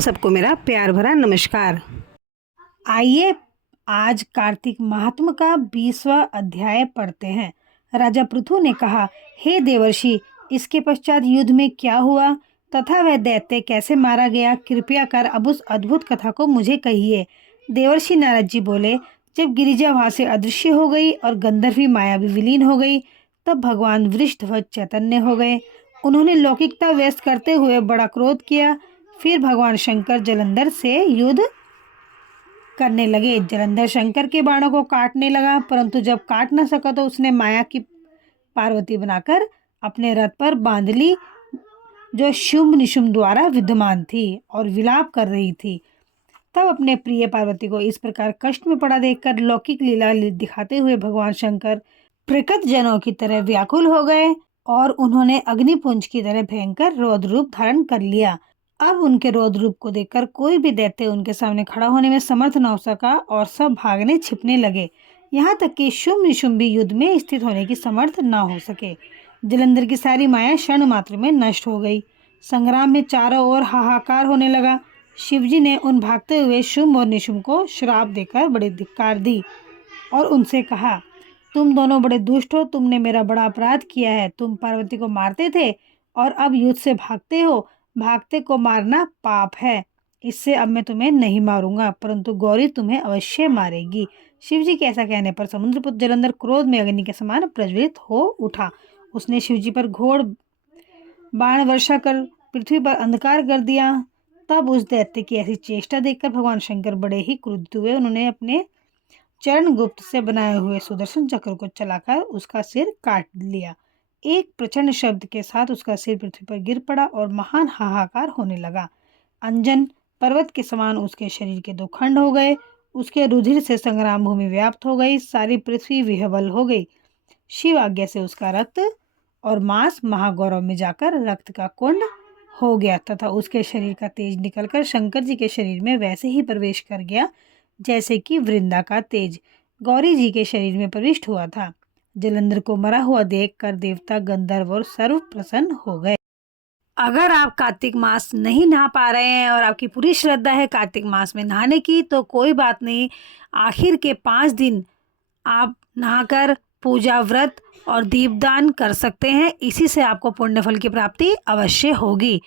सबको मेरा प्यार भरा नमस्कार। आइए आज कार्तिक महात्म का 20वां अध्याय पढ़ते हैं। राजा पृथु ने कहा, हे देवर्षि, इसके पश्चात युद्ध में क्या हुआ तथा वह दैत्य कैसे मारा गया, कृपया कर अब उस अद्भुत कथा को मुझे कहिए। देवर्षि नारद जी बोले, जब गिरिजा वहां से अदृश्य हो गई और गंधर्वी माया भी विलीन हो गई, तब भगवान वृषध्वज चैतन्य हो गए। उन्होंने लौकिकता व्यस्त करते हुए बड़ा क्रोध किया। फिर भगवान शंकर जलंधर से युद्ध करने लगे। जलंधर शंकर के बाणों को काटने लगा, परंतु जब काट न सका तो उसने माया की पार्वती बनाकर अपने रथ पर बांध ली, जो शुंभ निशुंभ द्वारा विद्यमान थी और विलाप कर रही थी। तब अपने प्रिय पार्वती को इस प्रकार कष्ट में पड़ा देखकर लौकिक लीला दिखाते हुए भगवान शंकर प्रकट जनों की तरह व्याकुल हो गए और उन्होंने अग्निपुंज की तरह भयंकर रौद्र रूप धारण कर लिया। अब उनके रौद्र रूप को देखकर कोई भी दैत्य उनके सामने खड़ा होने में समर्थ न हो सका और सब भागने छिपने लगे, यहाँ तक कि शुंभ निशुंभ भी युद्ध में स्थित होने की समर्थ न हो सके। जलंधर की सारी माया क्षण मात्र में नष्ट हो गई। संग्राम में चारों ओर हाहाकार होने लगा। शिवजी ने उन भागते हुए शुंभ और निशुंभ को श्राप देकर बड़ी धिक्कार दी और उनसे कहा, तुम दोनों बड़े दुष्ट हो, तुमने मेरा बड़ा अपराध किया है। तुम पार्वती को मारते थे और अब युद्ध से भागते हो। भागते को मारना पाप है। इससे अब मैं तुम्हें नहीं मारूंगा, परंतु गौरी तुम्हें अवश्य मारेगी। शिवजी के ऐसा कहने पर समुद्रपुत्र जलंधर क्रोध में अग्नि के समान प्रज्वलित हो उठा। उसने शिवजी पर घोर बाण वर्षा कर पृथ्वी पर अंधकार कर दिया। तब उस दैत्य की ऐसी चेष्टा देखकर भगवान शंकर बड़े ही क्रुद्ध हुए। उन्होंने अपने चरण गुप्त से बनाए हुए सुदर्शन चक्र को चलाकर उसका सिर काट लिया। एक प्रचंड शब्द के साथ उसका सिर पृथ्वी पर गिर पड़ा और महान हाहाकार होने लगा। अंजन पर्वत के समान उसके शरीर के दो खंड हो गए। उसके रुधिर से संग्राम भूमि व्याप्त हो गई। सारी पृथ्वी विह्वल हो गई। शिव आज्ञा से उसका रक्त और मांस महागौरव में जाकर रक्त का कुंड हो गया तथा उसके शरीर का तेज निकलकर शंकर जी के शरीर में वैसे ही प्रवेश कर गया जैसे कि वृंदा का तेज गौरी जी के शरीर में प्रविष्ट हुआ था। जलंधर को मरा हुआ देखकर देवता, गंधर्व और सर्व प्रसन्न हो गए। अगर आप कार्तिक मास नहीं नहा पा रहे हैं और आपकी पूरी श्रद्धा है कार्तिक मास में नहाने की, तो कोई बात नहीं, आखिर के 5 दिन आप नहाकर पूजा, व्रत और दीपदान कर सकते हैं। इसी से आपको पुण्य फल की प्राप्ति अवश्य होगी।